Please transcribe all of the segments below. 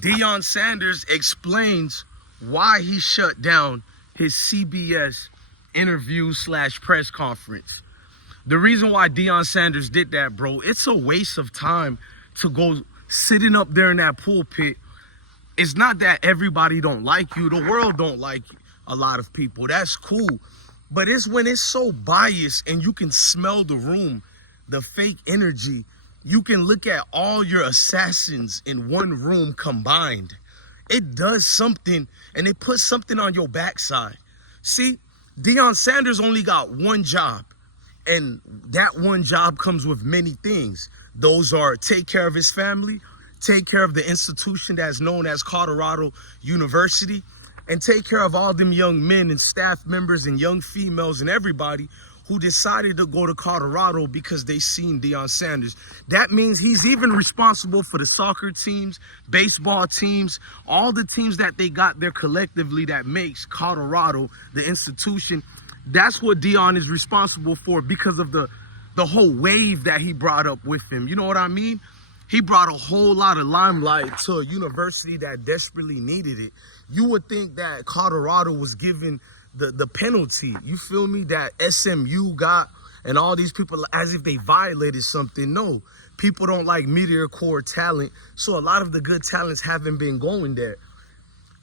Deion Sanders explains why he shut down his CBS interview / press conference. The reason why Deion Sanders did that, bro, it's a waste of time to go sitting up there in that pulpit. It's not that everybody don't like you. The world don't like a lot of people. That's cool. But it's when it's so biased and you can smell the room, the fake energy. You can look at all your assassins in one room combined. It does something, and it puts something on your backside. See, Deion Sanders only got one job, and that one job comes with many things. Those are take care of his family, take care of the institution that's known as Colorado University, and take care of all them young men and staff members and young females and everybody who decided to go to Colorado because they seen Deion Sanders. That means he's even responsible for the soccer teams, baseball teams, all the teams that they got there collectively that makes Colorado the institution. That's what Deion is responsible for because of the whole wave that he brought up with him. You know what I mean? He brought a whole lot of limelight to a university that desperately needed it. You would think that Colorado was given the penalty, you feel me, that SMU got and all these people as if they violated something. No, people don't like meteor core talent, so a lot of the good talents haven't been going there.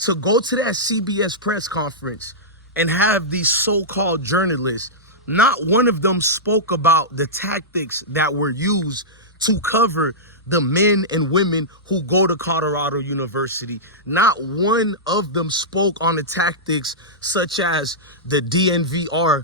To go to that CBS press conference and have these so-called journalists, not one of them spoke about the tactics that were used to cover the men and women who go to Colorado University. Not one of them spoke on the tactics such as the DNVR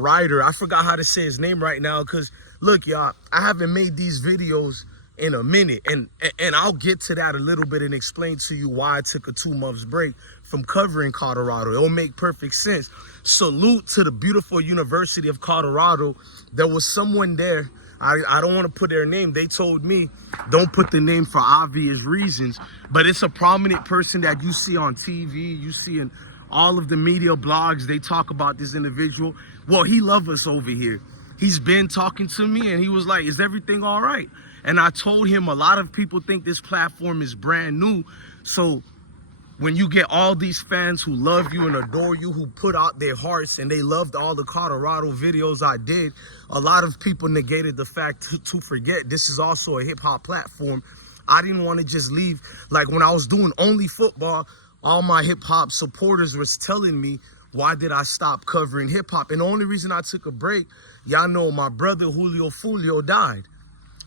writer. I forgot how to say his name right now because, look, y'all, I haven't made these videos in a minute. And I'll get to that a little bit and explain to you why I took a 2 months break from covering Colorado. It'll make perfect sense. Salute to the beautiful University of Colorado. There was someone there. I don't want to put their name. They told me don't put the name for obvious reasons, but it's a prominent person that you see on TV, you see in all of the media blogs. They talk about this individual. Well, he loves us over here. He's been talking to me and he was like, is everything all right? And I told him a lot of people think this platform is brand new. So when you get all these fans who love you and adore you, who put out their hearts and they loved all the Colorado videos I did, a lot of people negated the fact to forget this is also a hip hop platform. I didn't want to just leave. Like when I was doing only football, all my hip hop supporters was telling me, why did I stop covering hip hop? And the only reason I took a break, y'all know my brother Julio Fulio died.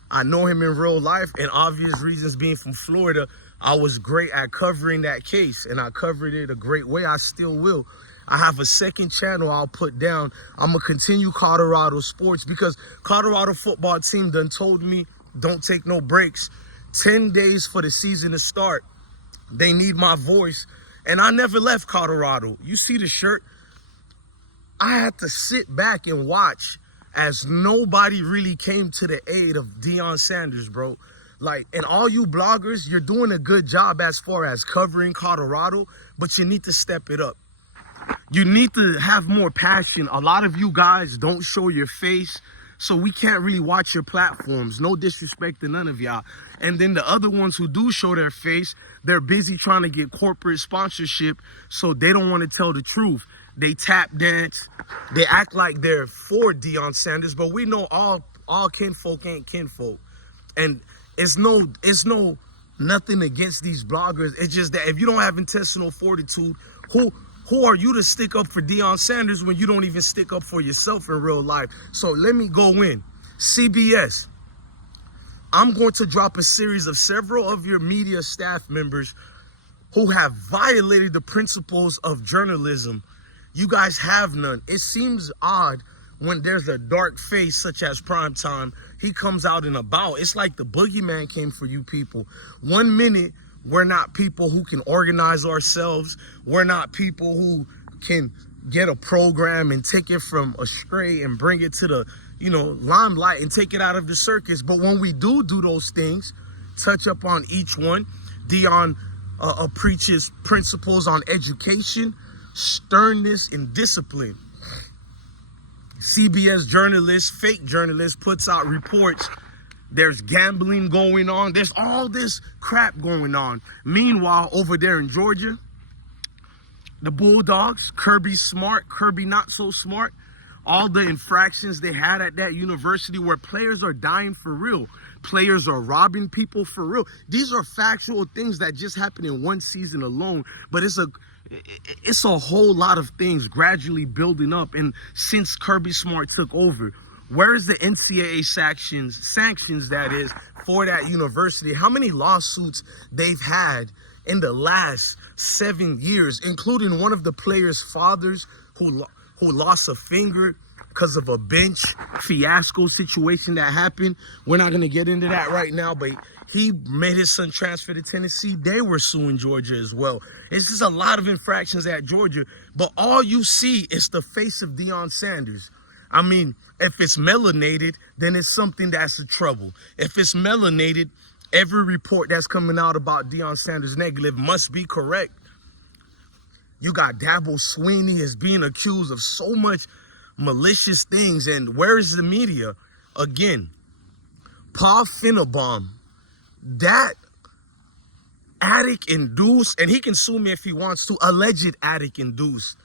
I know him in real life, and obvious reasons being from Florida, I was great at covering that case, and I covered it a great way. I still will. I have a second channel I'll put down. I'm going to continue Colorado sports because Colorado football team done told me don't take no breaks. 10 days for the season to start. They need my voice, and I never left Colorado. You see the shirt? I had to sit back and watch as nobody really came to the aid of Deion Sanders, bro. Like, and all you bloggers, you're doing a good job as far as covering Colorado, but you need to step it up. You need to have more passion. A lot of you guys don't show your face, so we can't really watch your platforms. No disrespect to none of y'all. And then the other ones who do show their face, they're busy trying to get corporate sponsorship, so they don't want to tell the truth. They tap dance. They act like they're for Deion Sanders, but we know all kinfolk ain't kinfolk. And it's no nothing against these bloggers. It's just that if you don't have intestinal fortitude, who are you to stick up for Deion Sanders when you don't even stick up for yourself in real life? So let me go in. CBS, I'm going to drop a series of several of your media staff members who have violated the principles of journalism. You guys have none. It seems odd when there's a dark face such as Primetime. He comes out and about. It's like the boogeyman came for you people. 1 minute, we're not people who can organize ourselves. We're not people who can get a program and take it from astray and bring it to the, limelight and take it out of the circus. But when we do those things, touch up on each one. Deion preaches principles on education, sternness, and discipline. CBS journalist, fake journalist, puts out reports There's gambling going on. There's all this crap going on. Meanwhile, over there in Georgia, the Bulldogs, Kirby smart, Kirby not so smart, all the infractions they had at that university where players are dying for real. Players are robbing people for real. These are factual things that just happened in one season alone, but it's a whole lot of things gradually building up. And since Kirby Smart took over, where is the NCAA sanctions that is for that university? How many lawsuits they've had in the last 7 years, including one of the players' fathers who lost a finger because of a bench fiasco situation that happened. We're not going to get into that right now, but he made his son transfer to Tennessee. They were suing Georgia as well. It's just a lot of infractions at Georgia, but all you see is the face of Deion Sanders. I mean, if it's melanated, then it's something that's a trouble. If it's melanated, every report that's coming out about Deion Sanders negative must be correct. You got Dabo Swinney is being accused of so much malicious things. And where is the media? Again, Paul Finebaum, that addict-induced, and he can sue me if he wants to, alleged addict-induced,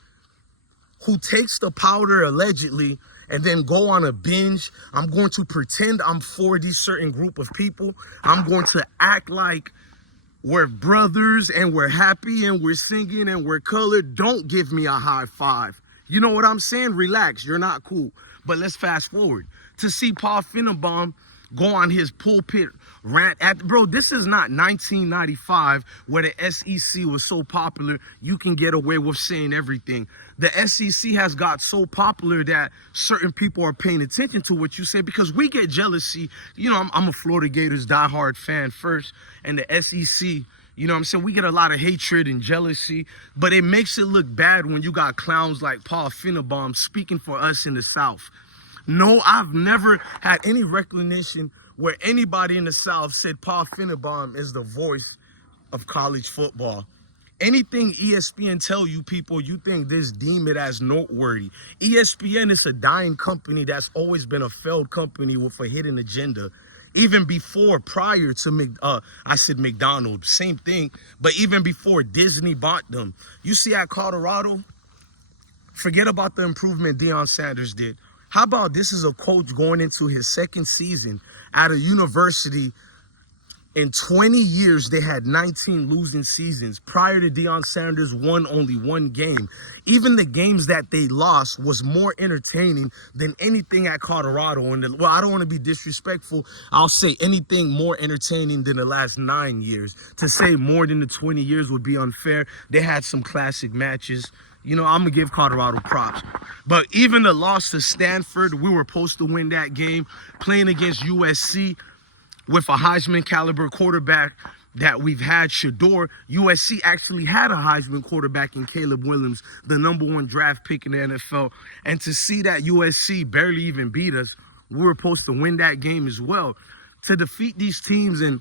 who takes the powder allegedly and then go on a binge. I'm going to pretend I'm for these certain group of people. I'm going to act like we're brothers and we're happy and we're singing and we're colored. Don't give me a high five. You know what I'm saying? Relax. You're not cool. But let's fast forward to see Paul Finebaum go on his pulpit rant bro, this is not 1995 where the SEC was so popular you can get away with saying everything. The SEC has got so popular that certain people are paying attention to what you say because we get jealousy. You know, I'm a Florida Gators diehard fan first, and the SEC, you know what I'm saying? We get a lot of hatred and jealousy, but it makes it look bad when you got clowns like Paul Finebaum speaking for us in the South. No, I've never had any recognition where anybody in the South said Paul Finebaum is the voice of college football. Anything ESPN tell you people, you think this deem it as noteworthy. ESPN is a dying company that's always been a failed company with a hidden agenda. Even before, prior to, I said McDonald's, same thing. But even before Disney bought them. You see at Colorado, forget about the improvement Deion Sanders did. How about this is a coach going into his second season at a university. In 20 years, they had 19 losing seasons. Prior to Deion Sanders won only one game. Even the games that they lost was more entertaining than anything at Colorado. And well, I don't want to be disrespectful. I'll say anything more entertaining than the last 9 years. To say more than the 20 years would be unfair. They had some classic matches. You know, I'm going to give Colorado props. But even the loss to Stanford, we were supposed to win that game. Playing against USC with a Heisman caliber quarterback that we've had, Shador. USC actually had a Heisman quarterback in Caleb Williams, the #1 draft pick in the NFL. And to see that USC barely even beat us, we were supposed to win that game as well. To defeat these teams and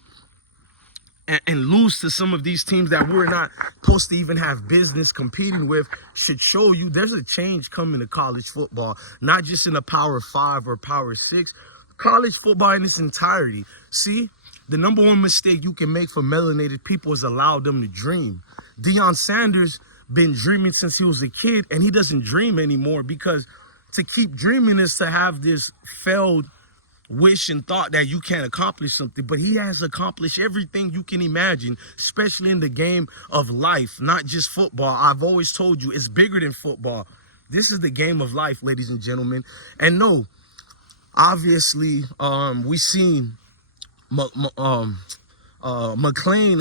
lose to some of these teams that we're not supposed to even have business competing with should show you there's a change coming to college football, not just in the Power 5 or Power 6. College football in its entirety. See, the #1 mistake you can make for melanated people is allow them to dream. Deion Sanders been dreaming since he was a kid, and he doesn't dream anymore because to keep dreaming is to have this failed wish and thought that you can't accomplish something. But he has accomplished everything you can imagine, especially in the game of life, not just football. I've always told you it's bigger than football. This is the game of life, ladies and gentlemen. And no, obviously, we seen McClain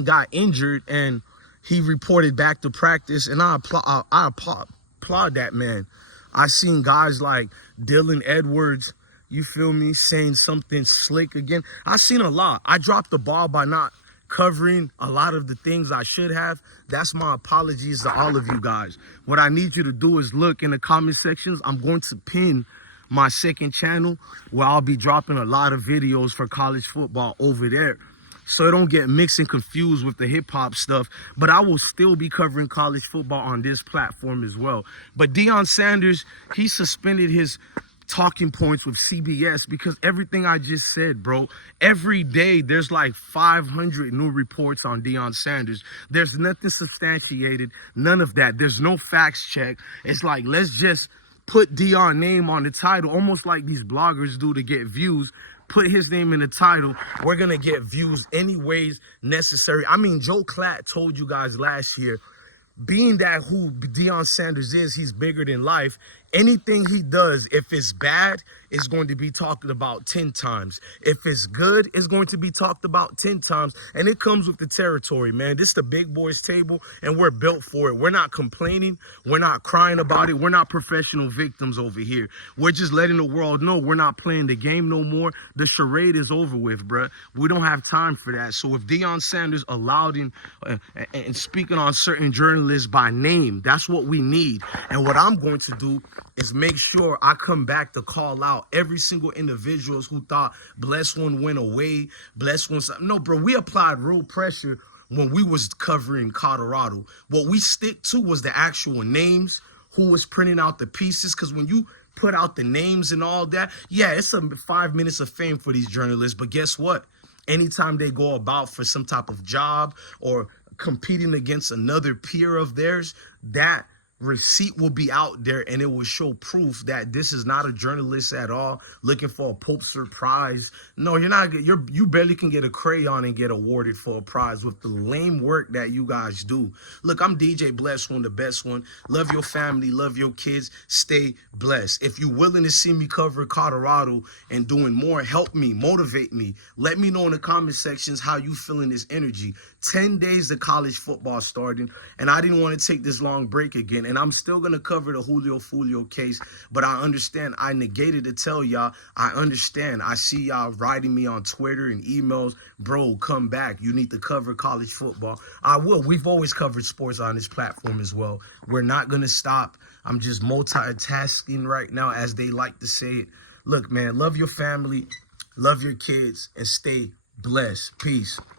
got injured and he reported back to practice, and I applaud that man. I seen guys like Dylan Edwards, you feel me, saying something slick again. I seen a lot. I dropped the ball by not covering a lot of the things I should have. That's my apologies to all of you guys. What I need you to do is look in the comment sections. I'm going to pin my second channel where I'll be dropping a lot of videos for college football over there, so it don't get mixed and confused with the hip-hop stuff. But I will still be covering college football on this platform as well. But Deion Sanders, he suspended his talking points with CBS because everything I just said, bro, every day there's like 500 new reports on Deion Sanders. There's nothing substantiated, none of that. There's no facts check. It's like, let's just put Deion name on the title, almost like these bloggers do to get views. Put his name in the title. We're going to get views any ways necessary. I mean, Joe Klatt told you guys last year, being that who Deion Sanders is, he's bigger than life. Anything he does, if it's bad, it's going to be talked about 10 times. If it's good, it's going to be talked about 10 times. And it comes with the territory, man. This is the big boys table, and we're built for it. We're not complaining. We're not crying about it. We're not professional victims over here. We're just letting the world know we're not playing the game no more. The charade is over with, bruh. We don't have time for that. So if Deion Sanders allowed him and speaking on certain journalists by name, that's what we need. And what I'm going to do is make sure I come back to call out every single individuals who thought Bless One went away, Bless One. No, bro, we applied real pressure when we was covering Colorado. What we stick to was the actual names, who was printing out the pieces, because when you put out the names and all that, yeah, it's 5 minutes of fame for these journalists, but guess what? Anytime they go about for some type of job or competing against another peer of theirs, that receipt will be out there, and it will show proof that this is not a journalist at all looking for a Pulitzer Prize. No, you're not. You barely can get a crayon and get awarded for a prize with the lame work that you guys do. Look, I'm DJ Bless One, the best one. Love your family, love your kids. Stay blessed. If you're willing to see me cover Colorado and doing more, help me, motivate me. Let me know in the comment sections how you feeling this energy. 10 days to college football starting, and I didn't want to take this long break again. And I'm still going to cover the Julio Fulio case, but I understand. I negated to tell y'all, I understand. I see y'all writing me on Twitter and emails, bro, come back. You need to cover college football. I will. We've always covered sports on this platform as well. We're not going to stop. I'm just multitasking right now, as they like to say it. Look, man, love your family, love your kids, and stay blessed. Peace.